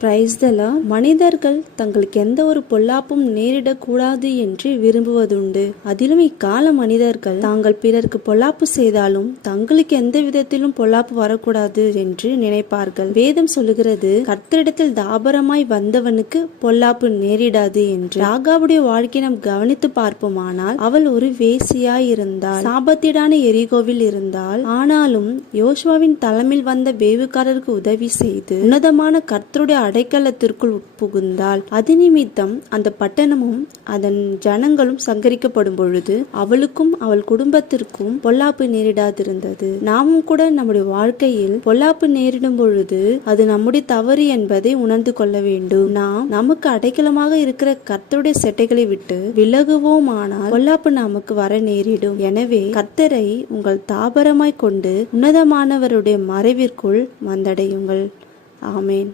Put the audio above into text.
பிரைஸ்தலா மனிதர்கள் தங்களுக்கு எந்த ஒரு பொல்லாப்பும் நேரிடக்கூடாது என்று விரும்புவதுண்டு. அதிலும் இக்கால மனிதர்கள் தாங்கள் பிறருக்கு பொல்லாப்பு செய்தாலும் தங்களுக்கு எந்த விதத்திலும் பொல்லாப்பு வரக்கூடாது என்று நினைப்பார்கள். வேதம் சொல்லுகிறது கர்த்தரிடத்தில் தாபரமாய் வந்தவனுக்கு பொல்லாப்பு நேரிடாது என்று. ராகாவுடைய வாழ்க்கையை நாம் கவனித்து பார்ப்போமானால் அவள் ஒரு வேசியாய் இருந்தாள் சாபத்திடான எரிகோவில் இருந்தாள். ஆனாலும் யோசுவாவின் தலைமையில் வந்த வேவுக்காரருக்கு உதவி செய்து உன்னதமான கர்த்தருடைய அடைக்கலத்திற்குள் உட்புகுந்தாள் அது நிமித்தம் அந்த பட்டணமும் அதன் ஜனங்களும் சங்கரிக்கப்படும் பொழுது அவளுக்கும் அவள் குடும்பத்திற்கும் பொல்லாப்பு நேரிடாதிருந்தது. நாமும் கூட நம்முடைய வாழ்க்கையில் பொல்லாப்பு நேரிடும் பொழுது அது நம்முடைய தவறு என்பதை உணர்ந்து கொள்ள வேண்டும். நாம் நமக்கு அடைக்கலமாக இருக்கிற கர்த்தருடைய செட்டைகளை விட்டு விலகுவோமானால் பொல்லாப்பு நமக்கு வர நேரிடும். எனவே கர்த்தரை உங்கள் தாபரமாய் கொண்டு உன்னதமானவருடைய மறைவிற்குள் வந்தடையுங்கள். ஆமேன்.